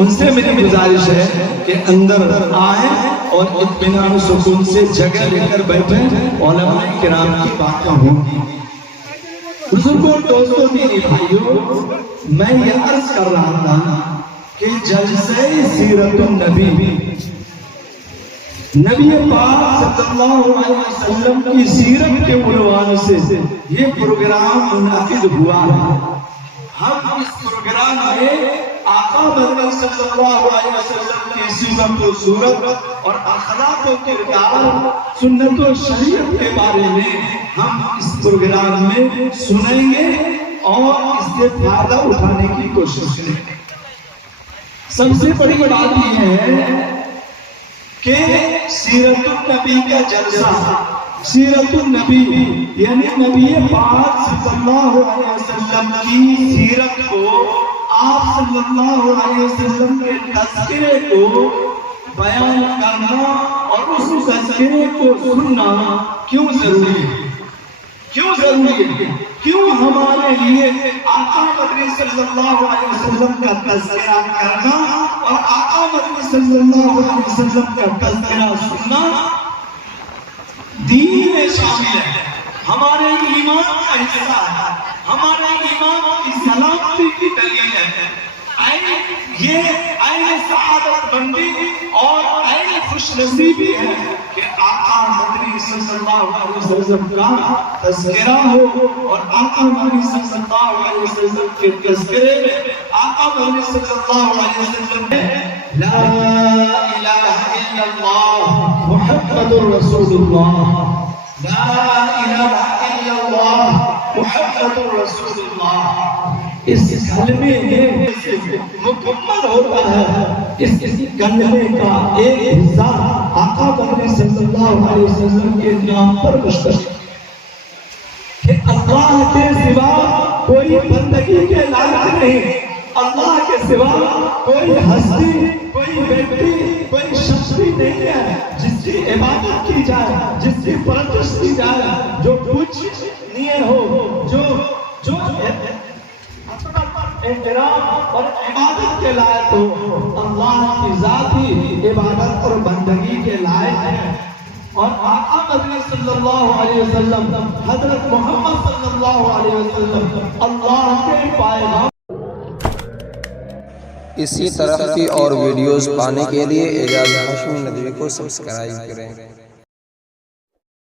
ان سے میری گزارش ہے کہ اندر آئیں اور اطمینان و سکون سے جگہ لے کر بیٹھیں، علماء کرام کی باتیں ہوں گی۔ بزرگوں، دوستوں، دینی بھائیوں، میں یہ عرض کر رہا تھا کہ جلسہ سیرت النبی، نبی پاک صلی اللہ علیہ وسلم کی سیرت کے عنوان سے یہ پروگرام منعقد ہوا ہے۔ ہم اس پروگرام میں آقا محمد صلی اللہ علیہ وسلم کی سیرت و صورت اور اخلاق و کردار، سنت و شریعت کے بارے میں ہم اس پروگرام میں سنیں گے اور اس سے فائدہ اٹھانے کی کوشش کریں گے۔ سب سے بڑی بات یہ ہے کہ سیرت النبی کا جلسہ، سیرت النبی یعنی نبی پاک صلی اللہ علیہ وسلم کی سیرت کو، آپ صلی اللہ علیہ وسلم کے تذکرے کو بیان کرنا اور اس تذکرے کو سننا کیوں ضروری ہے؟ کیوں ضروری ہے؟ کیوں ہمارے لیے آقا مدنی صلی اللہ علیہ وسلم کا تذکرہ کرنا اور آقا مدنی صلی اللہ علیہ وسلم کا تذکرہ سننا دین میں شامل ہے، ہمارے ایمان کا حصہ ہے، ہمارے ایمان کی سلامتی کی دلیل ہے۔ یہ عین سعادت مندی اور عین خوش نصیبی ہے کہ آقا مدنی صلی اللہ علیہ وسلم کا تذکرہ ہو، اور آقا مدنی صلی اللہ علیہ وسلم کے تذکرے میں آقا مدنی صلی اللہ علیہ وسلم نے لا الہ الا اللہ محمد رسول اللہ، لا الہ الا اللہ محمد رسول اللہ، اس کلمے میں مکمل ہوتا ہے۔ اس کلمے کا ایک حصہ آقا مدنی صلی اللہ علیہ وسلم کے نام پر مشتمل کہ اللہ کے سوا کوئی بندگی کے لائق نہیں، اللہ کے سوا کوئی ہستی، کوئی ویکتی، کوئی شخص بھی نہیں ہے جس کی عبادت کی جائے، جس کی پرستش کی جائے، جو کچھ نیے ہو، جو احترام اور عبادت کے لائق ہو، اللہ کی ذات ہی عبادت اور بندگی کے لائق ہے۔ اور آقا مدنی صلی اللہ علیہ وسلم، حضرت محمد صلی اللہ علیہ وسلم اللہ کے پیغام۔ اسی طرح کی اور ویڈیوز پانے کے لیے اعجاز ہاشمی ندوی کو سبسکرائب کریں۔